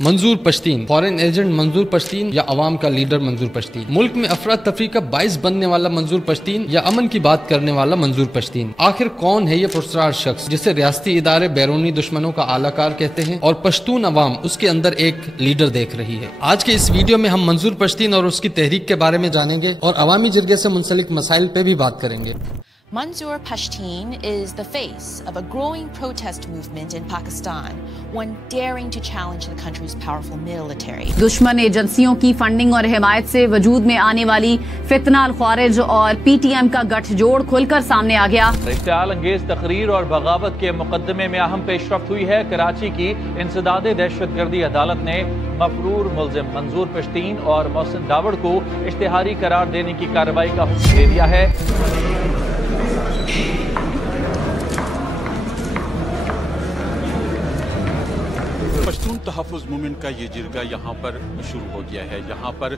منظور Pashteen, foreign agent منظور پشتین یا عوام کا لیڈر منظور پشتین؟ ملک میں افراتفری کا باعث بننے والا منظور پشتین یا امن کی بات کرنے والا منظور پشتین؟ آخر کون ہے یہ پرسرار شخص جسے ریاستی ادارے بیرونی دشمنوں کا اعلی کار کہتے ہیں اور پشتون عوام اس کے اندر ایک لیڈر دیکھ رہی ہے؟ آج کے اس ویڈیو میں ہم منظور پشتین اور اس کی تحریک کے بارے میں جانیں گے اور عوامی جرگے سے منسلک مسائل پہ بھی بات کریں گے۔ Manzoor Pashtun is the face of a growing protest movement in Pakistan, one daring to challenge the country's powerful military. دشمن ایجنسیوں کی فنڈنگ اور حمایت سے وجود میں آنے والی فتنہ الخوارج اور پی ٹی ایم کا گٹھ جوڑ کھل کر سامنے آ گیا۔ اشتعال انگیز تقریر اور بغاوت کے مقدمے میں اہم پیش رفت ہوئی ہے۔ کراچی کی انسداد دہشت گردی عدالت نے مفرور ملزم منظور پشتین اور محسن داوڑ کو اشتہاری قرار دینے کی کارروائی کا حکم دے دیا ہے۔ پشتون تحفظ موومنٹ کا یہ جرگہ یہاں پر شروع ہو گیا ہے۔ یہاں پر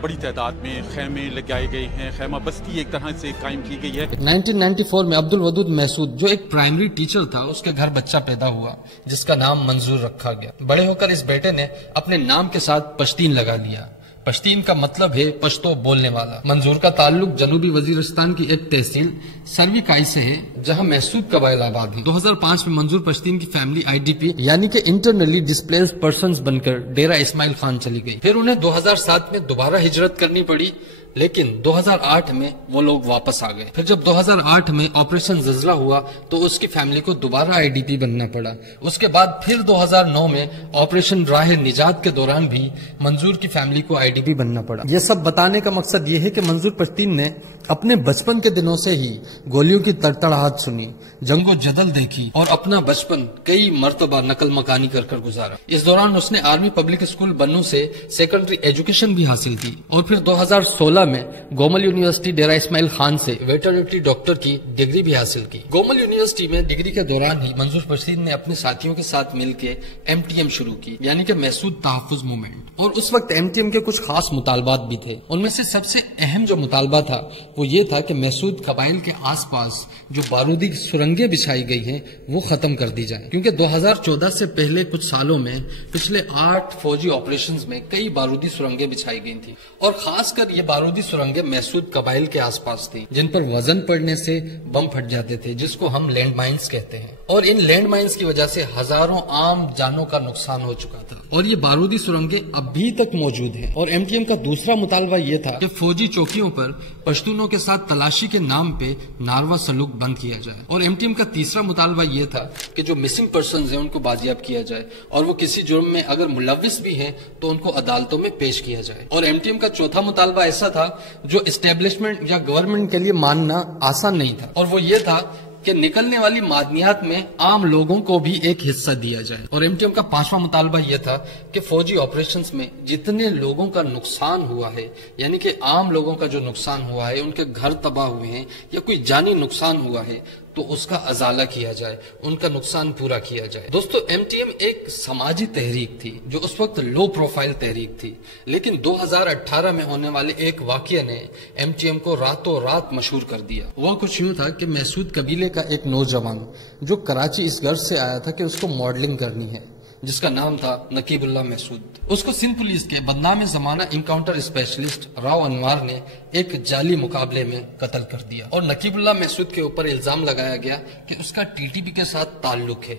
بڑی تعداد میں خیمے لگائے گئے ہیں، خیمہ بستی ایک طرح سے قائم کی گئی ہے۔ 1994 میں عبدالودود محسود جو ایک پرائمری ٹیچر تھا، اس کے گھر بچہ پیدا ہوا جس کا نام منظور رکھا گیا۔ بڑے ہو کر اس بیٹے نے اپنے نام کے ساتھ پشتین لگا لیا۔ پشتین کا مطلب ہے پشتو بولنے والا۔ منظور کا تعلق جنوبی وزیرستان کی ایک تحصیل سروی کائی سے ہے جہاں محسود قبائل آباد ہیں۔ 2005 میں منظور پشتین کی فیملی IDP یعنی کہ انٹرنلی ڈسپلیسڈ پرسنز بن کر ڈیرہ اسماعیل خان چلی گئی۔ پھر انہیں 2007 میں دوبارہ ہجرت کرنی پڑی، لیکن 2008 میں وہ لوگ واپس آ گئے۔ پھر جب 2008 میں آپریشن زلزلہ ہوا تو اس کی فیملی کو دوبارہ IDP بننا پڑا۔ اس کے بعد پھر 2009 میں آپریشن راہ نجات کے دوران بھی منظور کی فیملی کو IDP بننا پڑا۔ یہ سب بتانے کا مقصد یہ ہے کہ منظور پشتین نے اپنے بچپن کے دنوں سے ہی گولیوں کی تڑتڑاہٹ سنی، جنگ و جدل دیکھی اور اپنا بچپن کئی مرتبہ نقل مکانی کر کر گزارا۔ اس دوران اس نے آرمی پبلک اسکول بنو سے سیکنڈری ایجوکیشن بھی حاصل کی اور پھر 2016 میں گومل یونیورسٹی ڈیرہ اسماعیل خان سے ویٹرنری ڈاکٹر کی ڈگری بھی حاصل کی۔ گومل یونیورسٹی میں ڈگری کے دوران ہی منظور پشتین نے اپنے ساتھیوں کے ساتھ مل کے MTM شروع کی، یعنی کہ محسود تحفظ موومنٹ۔ اور اس وقت MTM کے کچھ خاص مطالبات بھی تھے۔ ان میں سے سب سے اہم جو مطالبہ تھا وہ یہ تھا کہ محسود قبائل کے آس پاس جو بارودی سرنگیں بچھائی گئی ہیں وہ ختم کر دی جائیں، کیونکہ 2014 سے پہلے کچھ سالوں میں پچھلے 8 فوجی آپریشنز میں کئی بارودی سرنگیں بچھائی گئی تھیں اور خاص کر یہ بارودی سرنگیں محسود قبائل کے آس پاس تھیں جن پر وزن پڑنے سے بم پھٹ جاتے تھے، جس کو ہم لینڈ مائنز کہتے ہیں۔ اور ان لینڈ مائنز کی وجہ سے ہزاروں عام جانوں کا نقصان ہو چکا تھا اور یہ بارودی سرنگیں اب بھی تک موجود ہیں۔ اور MTM کا دوسرا مطالبہ یہ تھا کہ فوجی چوکیوں پر پشتونوں کے ساتھ تلاشی کے نام پہ ناروا سلوک بند کیا جائے۔ اور MTM کا تیسرا مطالبہ یہ تھا کہ جو مسنگ پرسنز ہیں ان کو بازیاب کیا جائے اور وہ کسی جرم میں اگر ملوث بھی ہیں تو ان کو عدالتوں میں پیش کیا جائے۔ اور MTM کا چوتھا مطالبہ ایسا تھا جو اسٹیبلشمنٹ یا گورنمنٹ کے لیے ماننا آسان نہیں تھا، اور وہ یہ تھا کہ نکلنے والی معدنیات میں عام لوگوں کو بھی ایک حصہ دیا جائے۔ اور MTM کا پانچواں مطالبہ یہ تھا کہ فوجی آپریشنز میں جتنے لوگوں کا نقصان ہوا ہے، یعنی کہ عام لوگوں کا جو نقصان ہوا ہے، ان کے گھر تباہ ہوئے ہیں یا کوئی جانی نقصان ہوا ہے، تو اس کا ازالہ کیا جائے، ان کا نقصان پورا کیا جائے۔ دوستو MTM ایک سماجی تحریک تھی جو اس وقت لو پروفائل تحریک تھی، لیکن 2018 میں ہونے والے ایک واقعہ نے MTM کو راتوں رات مشہور کر دیا۔ وہ کچھ یوں تھا کہ محسود قبیلے کا ایک نوجوان جو کراچی اس غرض سے آیا تھا کہ اس کو ماڈلنگ کرنی ہے، جس کا نام تھا نقیب اللہ محسود، اس کو سندھ پولیس کے بدنام زمانہ انکاؤنٹر اسپیشلسٹ راؤ انوار نے ایک جعلی مقابلے میں قتل کر دیا۔ اور نقیب اللہ محسود کے اوپر الزام لگایا گیا کہ اس کا TTP کے ساتھ تعلق ہے،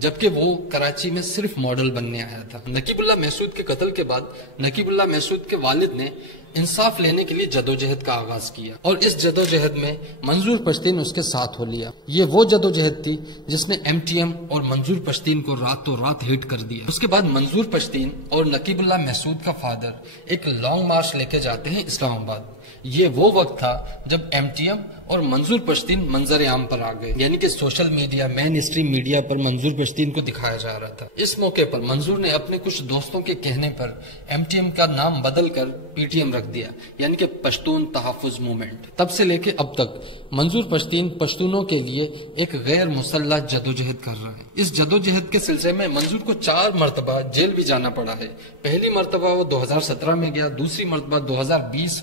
جبکہ وہ کراچی میں صرف ماڈل بننے آیا تھا۔ نقیب اللہ محسود کے قتل کے بعد نقیب اللہ محسود کے والد نے انصاف لینے کے لیے جدوجہد کا آغاز کیا اور اس جدوجہد میں منظور پشتین اس کے ساتھ ہو لیا۔ یہ وہ جدوجہد تھی جس نے MTM اور منظور پشتین کو راتوں رات ہٹ کر دیا۔ اس کے بعد منظور پشتین اور نقیب اللہ محسود کا فادر ایک لانگ مارچ لے کے جاتے ہیں اسلام آباد۔ یہ وہ وقت تھا جب MTM اور منظور پشتین منظر عام پر آ گئے، یعنی کہ سوشل میڈیا، مین اسٹریم میڈیا پر منظور پشتین کو دکھایا جا رہا تھا۔ اس موقع پر منظور نے اپنے کچھ دوستوں کے کہنے پر MTM کا نام بدل کر PTM رکھ دیا، یعنی کہ پشتون تحفظ موومنٹ۔ تب سے لے کے اب تک منظور پشتین پشتونوں کے لیے ایک غیر مسلح جدوجہد کر رہا ہے۔ اس جدوجہد کے سلسلے میں منظور کو 4 مرتبہ جیل بھی جانا پڑا ہے۔ پہلی مرتبہ وہ 2017 میں گیا، دوسری مرتبہ 2020